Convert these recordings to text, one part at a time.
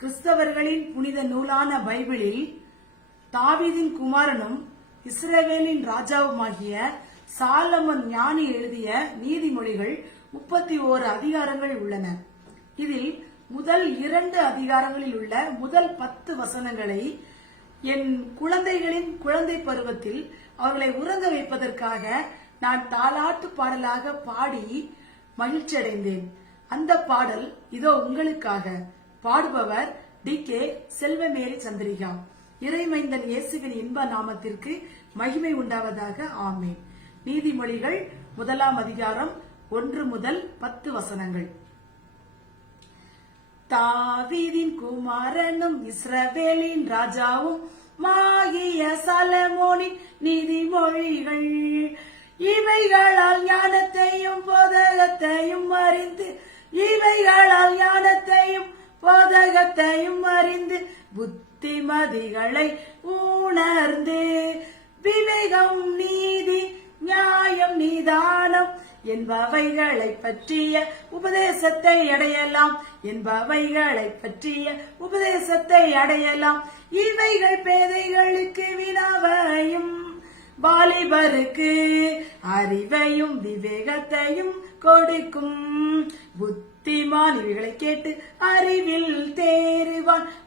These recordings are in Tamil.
கிறிஸ்தவர்களின் புனித நூலான பைபிளில் தாவீதின் குமாரனும் இஸ்ரேவேலின் ராஜாவுமாகிய சாலமன் ஞானி எழுதிய நீதிமொழிகள் முப்பத்தி ஓரு அதிகாரங்கள் உள்ளன. இதில் முதல் இரண்டு அதிகாரங்களில் உள்ள முதல் பத்து வசனங்களை என் குழந்தைகளின் குழந்தை பருவத்தில் அவர்களை உறங்க வைப்பதற்காக நான் தாலாட்டு பாடலாக பாடி மகிழ்ச்சியடைந்தேன். அந்த பாடல் இதோ உங்களுக்காக. பாடுபவர் டி கே செல்வமேரி சந்திரிகா. இறைமைந்தன் இயேசுவின் இன்ப நாமத்திற்கு மகிமை உண்டாவதாக ஆமேன். நீதிமொழிகள் முதலாம் அதிகாரம் ஒன்று முதல் பத்து வசனங்கள். தாவீதின் குமாரனும் இஸ்ரவேலின் ராஜாவும் மாகிய சலமோனின் நீதிமொழிகள். இவைகளால் ஞானத்தையும் போதகத்தையும் அறிந்து இவைகளால் ஞானத்தையும் போதகத்தையும் அறிந்து புத்திமதிகளை உணர்ந்து விவேகம் நீதி நியாயம் நிதானம் என்பவைகளை பற்றிய உபதேசத்தை அடையலாம். என்பவைகளை பற்றிய உபதேசத்தை அடையலாம். இவைகள் பேதைகளுக்கு வினாவையும் வாலிபருக்கு அறிவையும் விவேகத்தையும் கொடுக்கும். புத்திமான் இவைகளை கேட்டு அறிவில் தே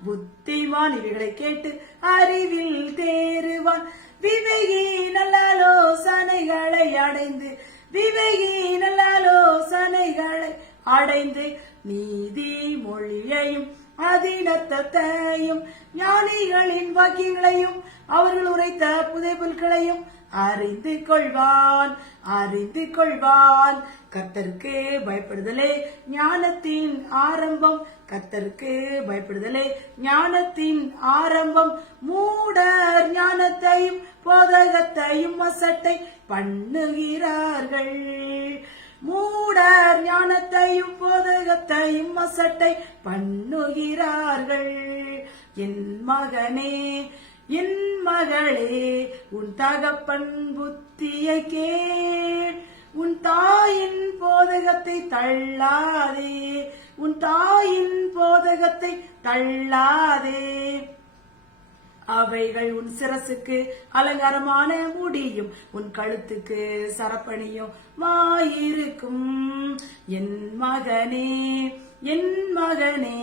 புத்திமான் இவைகளை கேட்டு அறிவில் தேறுவான். விவேகி நல்லாலோசனைகளை அடைந்து விவேகி நல்லாலோசனைகளை அடைந்து நீதி மொழியையும் அதீனத்தையும் ஞானிகளின் வாக்கியங்களையும் அவர்கள் உரைத்த புதைப்புல்களையும் அறிந்து கொள்வான் அறிந்து கொள்வான். கத்தருக்கு பயப்படுதலே ஞானத்தின் ஆரம்பம். கத்தருக்கு பயப்படுதலே ஞானத்தின் ஆரம்பம். மூடர் ஞானத்தையும் போதகத்தையும் அசட்டை பண்ணுகிறார்கள். மூடர் ஞானத்தையும் போதகத்தையும் அசட்டை பண்ணுகிறார்கள். என் மகனே என் மகளே உன் தகப்பன் புத்தியை கேள். உன் தாயின் போதகத்தை தள்ளாதே. உன் தாயின் போதகத்தை தள்ளாதே. அவைகள் உன் சிரசுக்கு அலங்காரமான முடியும். உன் கழுத்துக்கு சரப்பணியும் மாயிருக்கும் என் மகனே என் மகனே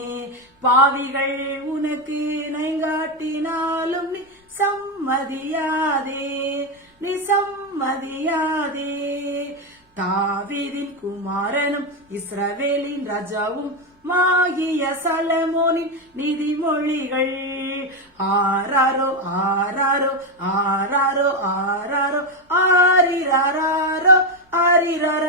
பாவிகள் உனக்கு நைங்காட்டினாலும் நீ சம்மதியாதே நீ சம்மதியாதே. தாவீதின் குமாரனும் இஸ்ரவேலின் ராஜாவும் மாகிய சலமோனின் நிதிமொழிகள். ஆராரோ ஆராரோ ஆராரோ ஆராரோ ஆரிராரா